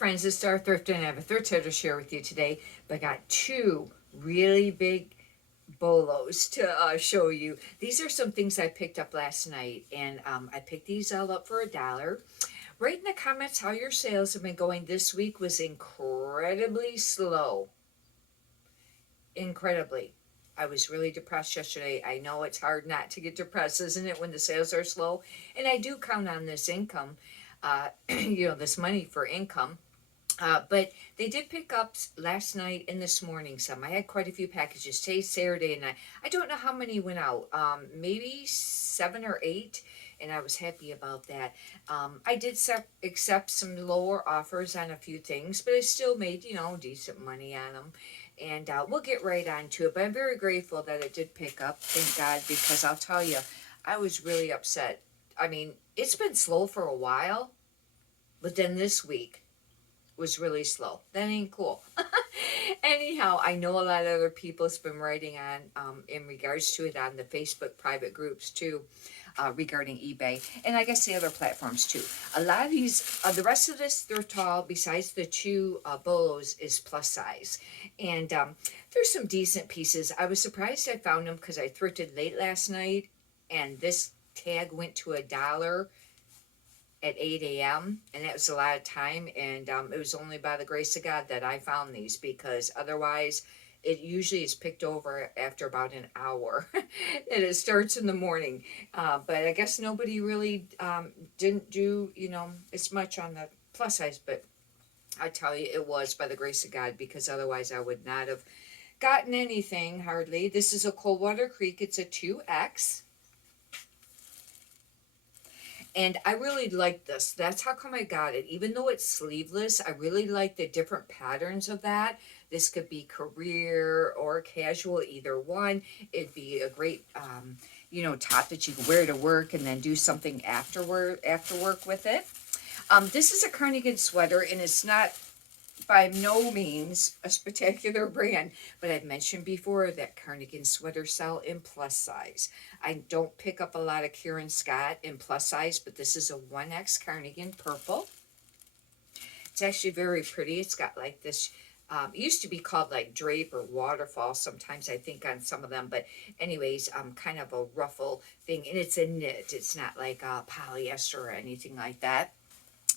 friends, it's Star Thrift, and I have a thrift sale to share with you today. But I got two really big bolos to show you. These are some things I picked up last night, and I picked these all up for $1. Write in the comments how your sales have been going. This week was incredibly slow. Incredibly. I was really depressed yesterday. I know it's hard not to get depressed, isn't it, when the sales are slow? And I do count on this income, this money for income. But they did pick up last night and this morning some. I had quite a few packages. Today's Saturday, and I don't know how many went out. Maybe 7 or 8, and I was happy about that. I did accept some lower offers on a few things, but I still made decent money on them. And we'll get right on to it. But I'm very grateful that it did pick up. Thank God, because I'll tell you, I was really upset. I mean, it's been slow for a while, but then this week was really slow. That ain't cool. Anyhow, I know a lot of other people has been writing on in regards to it on the Facebook private groups too, regarding eBay, and I guess the other platforms too. A lot of these, the rest of this thrift haul, besides the two bolos, is plus size, and there's some decent pieces. I was surprised I found them because I thrifted late last night, and this tag went to $1 at 8 a.m. and that was a lot of time, and it was only by the grace of God that I found these, because otherwise it usually is picked over after about an hour and it starts in the morning, but I guess nobody really didn't do as much on the plus size, but I tell you, it was by the grace of God, because otherwise I would not have gotten anything hardly. This is a Coldwater Creek. It's a 2X. And I really like this. That's how come I got it. Even though it's sleeveless, I really like the different patterns of that. This could be career or casual, either one. It'd be a great, top that you can wear to work and then do something after work with it. This is a cardigan sweater, and it's not by no means a spectacular brand, but I've mentioned before that cardigan sweaters sell in plus size. I don't pick up a lot of Kieran Scott in plus size, but this is a 1X cardigan, purple. It's actually very pretty. It's got like this, it used to be called like drape or waterfall sometimes, I think, on some of them, but anyways, kind of a ruffle thing, and it's a knit. It's not like polyester or anything like that.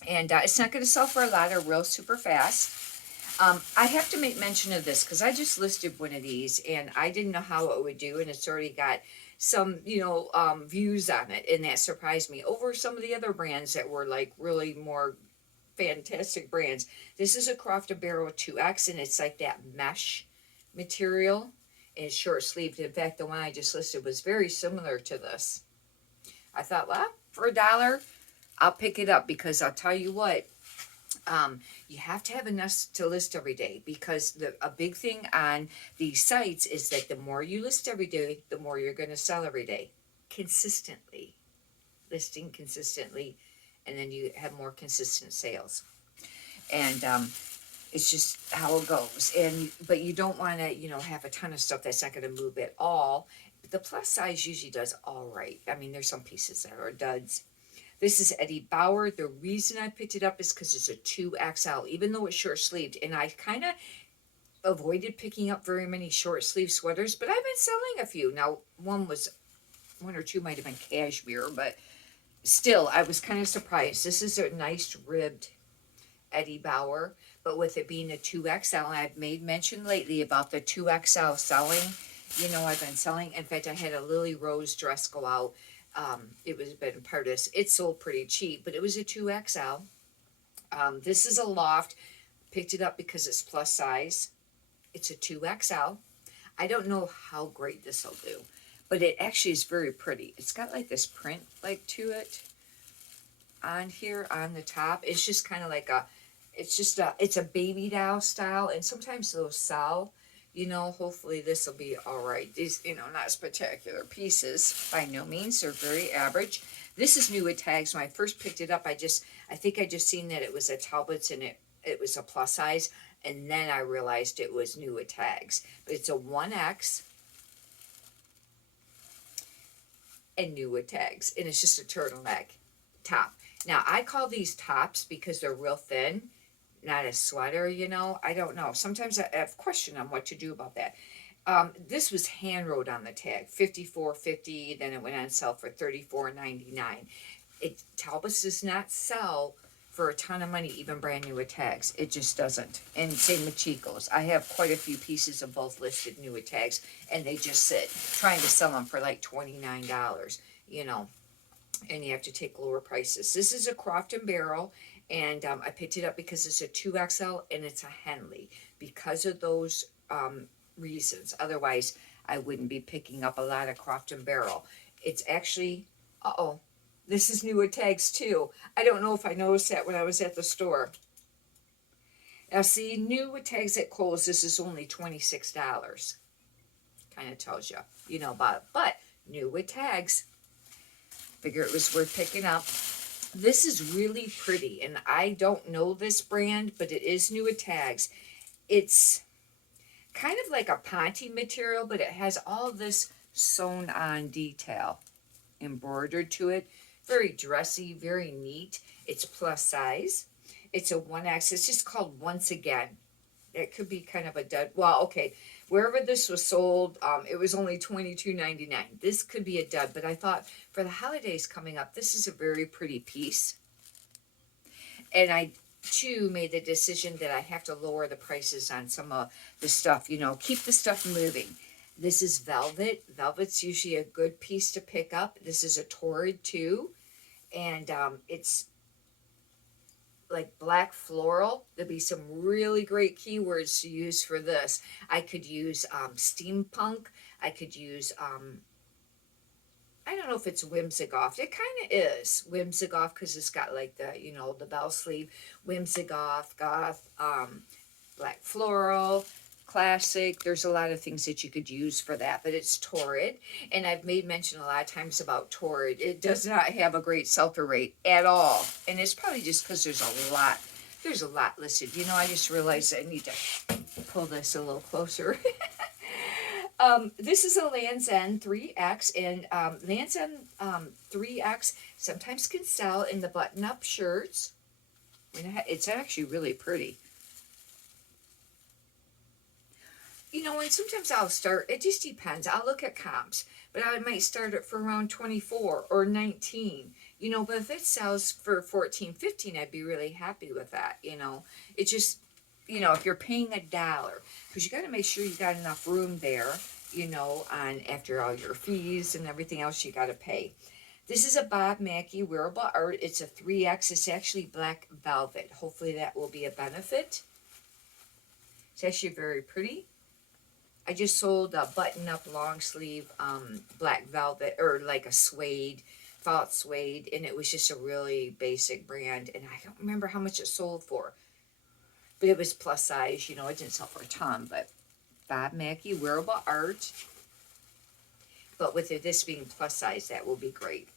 And it's not going to sell for a lot or real super fast. I have to make mention of this because I just listed one of these and I didn't know how it would do, and it's already got some, views on it, and that surprised me over some of the other brands that were like really more fantastic brands. This is a Crofted Barrel 2X, and it's like that mesh material, and it's short sleeved. In fact, the one I just listed was very similar to this. I thought, well, for $1, I'll pick it up, because I'll tell you what, you have to have enough to list every day, because a big thing on these sites is that the more you list every day, the more you're going to sell every day. Consistently. Listing consistently, and then you have more consistent sales. And it's just how it goes. But you don't want to, have a ton of stuff that's not going to move at all. The plus size usually does all right. I mean, there's some pieces that are duds. This is Eddie Bauer. The reason I picked it up is because it's a 2XL, even though it's short sleeved. And I kind of avoided picking up very many short sleeve sweaters, but I've been selling a few. Now, one or two might have been cashmere, but still, I was kind of surprised. This is a nice ribbed Eddie Bauer, but with it being a 2XL, and I've made mention lately about the 2XL selling. I've been selling. In fact, I had a Lily Rose dress go out. It was been part of this. It sold pretty cheap, but it was a 2XL. This is a loft. Picked it up because it's plus size. It's a 2XL. I don't know how great this will do, but it actually is very pretty. It's got like this print like to it on here on the top. It's just kind of like it's a baby doll style, and sometimes those sell. Hopefully this will be all right. These, not spectacular pieces by no means. They're very average. This is new with tags. When I first picked it up, I think I just seen that it was a Talbot's, and it was a plus size, and then I realized it was new with tags. But it's a 1X and new with tags, and it's just a turtleneck top. Now, I call these tops because they're real thin. not a sweater, you know. I don't know. Sometimes I have question on what to do about that. This was hand wrote on the tag, 54.50. Then it went on sale for 34.99. Talbot's does not sell for a ton of money, even brand new with tags. It just doesn't. And same with Chico's. I have quite a few pieces of both listed new with tags, and they just sit trying to sell them for like $29. You know, and you have to take lower prices. This is a Croft and Barrel, and I picked it up because it's a 2XL and it's a Henley. Because of those reasons. Otherwise, I wouldn't be picking up a lot of Croft and Barrel. It's actually, this is new with tags too. I don't know if I noticed that when I was at the store. Now see, new with tags at Kohl's, this is only $26. Kind of tells you, you know, about it. But new with tags, figure it was worth picking up. This is really pretty, and I don't know this brand, but it is new with tags. It's kind of like a Ponte material, but it has all this sewn on detail embroidered to it. Very dressy, very neat. It's plus size. It's a 1X. It's just called Once Again. It could be kind of a dud. Well, okay, wherever this was sold, it was only $22.99. This could be a dud, but I thought for the holidays coming up, this is a very pretty piece. And I, too, made the decision that I have to lower the prices on some of the stuff, you know, keep the stuff moving. This is velvet. Velvet's usually a good piece to pick up. This is a Torrid, too. And it's like black floral. There'd be some really great keywords to use for this. I could use steampunk. I could use, I don't know if it's whimsigoth. It kind of is whimsigoth because it's got like the, you know, the bell sleeve. Whimsigoth, goth, black floral, classic. There's a lot of things that you could use for that, but it's Torrid. And I've made mention a lot of times about Torrid. It does not have a great sell-through rate at all. And it's probably just because there's a lot listed. You know, I just realized I need to pull this a little closer. This is a Land's End 3X, and Land's End 3X sometimes can sell in the button-up shirts. It's actually really pretty. You know, and sometimes I'll start, it just depends. I'll look at comps, but I might start it for around 24 or 19, you know, but if it sells for 14, 15, I'd be really happy with that, you know. It just, you know, if you're paying $1, because you got to make sure you got enough room there, you know, on after all your fees and everything else you got to pay. This is a Bob Mackie wearable art. It's a 3X. It's actually black velvet. Hopefully that will be a benefit. It's actually very pretty. I just sold a button-up long sleeve black velvet, or like a suede, felt suede, and it was just a really basic brand, and I don't remember how much it sold for. But it was plus size, you know, it didn't sell for a ton, but Bob Mackie wearable art. But with this being plus size, that will be great.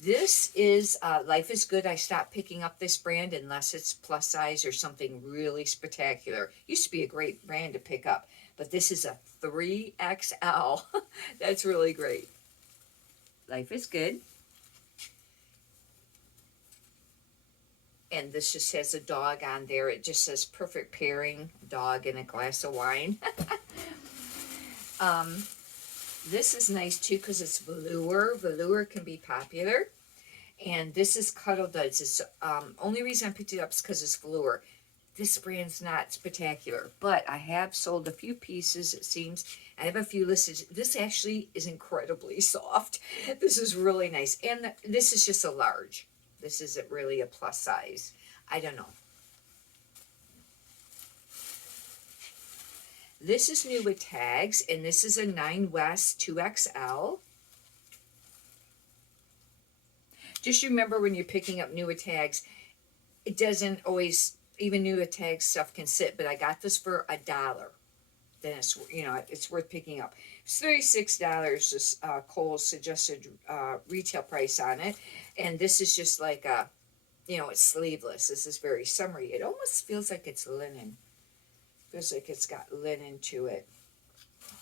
This is Life is Good. I stopped picking up this brand unless it's plus size or something really spectacular. Used to be a great brand to pick up, but this is a 3XL. That's really great. Life is Good. And this just has a dog on there. It just says perfect pairing, dog and a glass of wine. This is nice too because it's velour. Velour can be popular. And this is Cuddle Duds. It's only reason I picked it up is because it's velour. This brand's not spectacular, but I have sold a few pieces, it seems. I have a few listed. This actually is incredibly soft. This is really nice. And this is just a large. This isn't really a plus size. I don't know. This is new with tags, and this is a 9 West 2XL. Just remember when you're picking up new with tags, it doesn't always, even new with tags stuff can sit, but I got this for $1. Then it's, you know, it's worth picking up. It's $36 is Kohl's suggested retail price on it. And this is just like a, you know, it's sleeveless. This is very summery. It almost feels like it's linen. Feels like it's got linen to it.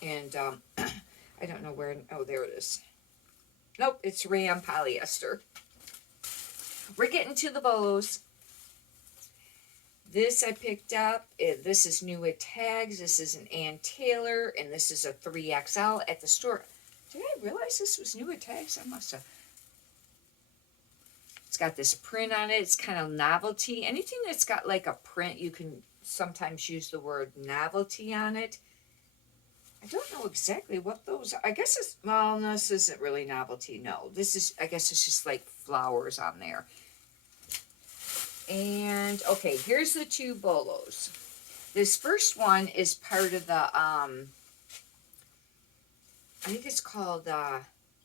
And I don't know where, oh, there it is. Nope, it's rayon polyester. we're getting to the bolos. This I picked up. This is new at Tags. This is an Ann Taylor, and this is a 3XL at the store. Did I realize this was new at Tags? I must have. It's got this print on it. It's kind of novelty. Anything that's got like a print, you can sometimes use the word novelty on it. I don't know exactly what those are. I guess it's, well, no, this isn't really novelty. No, this is, I guess it's just like flowers on there. And, okay, here's the two bolos. This first one is part of the, I think it's called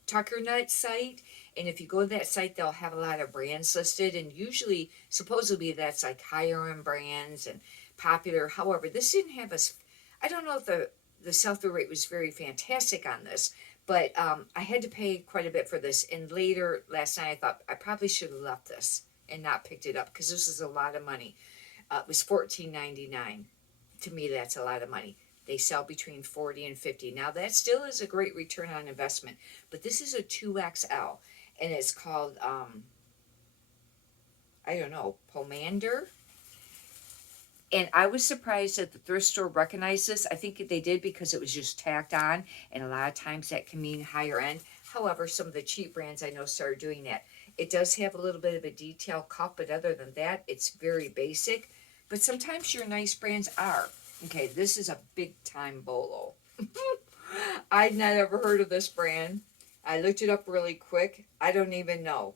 Tucker Nut site. And if you go to that site, they'll have a lot of brands listed. And usually, supposedly, that's like higher end brands and popular. However, this didn't have a, I don't know if the sell-through rate was very fantastic on this, but I had to pay quite a bit for this. And later last night, I thought I probably should have left this and not picked it up because this is a lot of money. It was $14.99. To me, that's a lot of money. They sell between $40 and $50. Now, that still is a great return on investment, but this is a 2XL, and it's called, I don't know, Pomander. And I was surprised that the thrift store recognized this. I think they did because it was just tacked on, and a lot of times that can mean higher end. However, some of the cheap brands I know started doing that. It does have a little bit of a detail cuff, but other than that, it's very basic. But sometimes your nice brands are. Okay, this is a big-time bolo. I'd not ever heard of this brand. I looked it up really quick. I don't even know.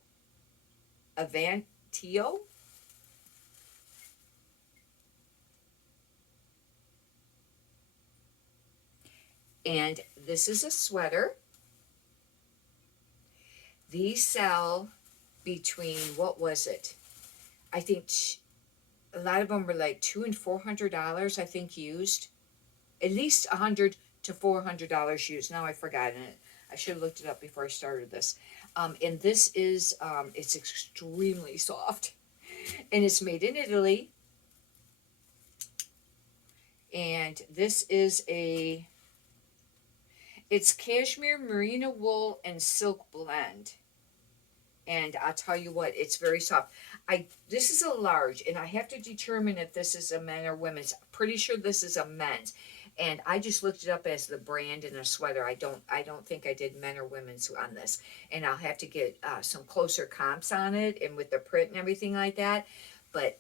Avantio? And this is a sweater. These sell between, what was it? I think a lot of them were like $200 and $400, I think, used. At least $100 to $400 used. Now I've forgotten it. I should have looked it up before I started this. And this is, it's extremely soft. And it's made in Italy. And this is it's cashmere, merino wool, and silk blend. And I'll tell you what, it's very soft. This is a large, and I have to determine if this is a men or women's. I'm pretty sure this is a men's. And I just looked it up as the brand in a sweater. I don't think I did men or women's on this. And I'll have to get some closer comps on it and with the print and everything like that. But,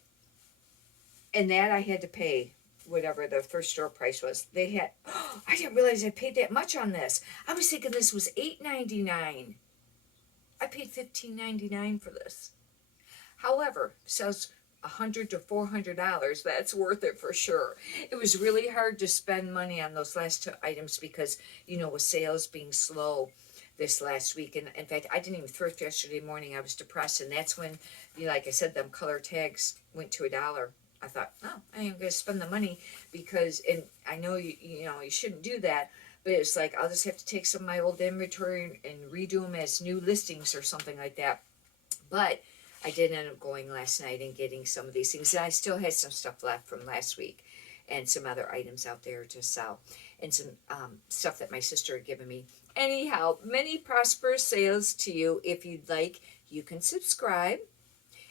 and that I had to pay whatever the first store price was. They had, oh, I didn't realize I paid that much on this. I was thinking this was $8.99. I paid $15.99 for this. However, sells $100 to $400. That's worth it for sure. It was really hard to spend money on those last two items because, you know, with sales being slow this last week. And in fact, I didn't even thrift yesterday morning. I was depressed. And that's when, you know, like I said, them color tags went to $1. I thought, oh, I ain't going to spend the money because, and I know you know, you shouldn't do that. But it's like, I'll just have to take some of my old inventory and redo them as new listings or something like that. But I did end up going last night and getting some of these things. And I still had some stuff left from last week and some other items out there to sell. And some stuff that my sister had given me. Anyhow, many prosperous sales to you. If you'd like, you can subscribe.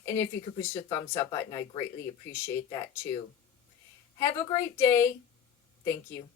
And if you could push the thumbs up button, I greatly appreciate that too. Have a great day. Thank you.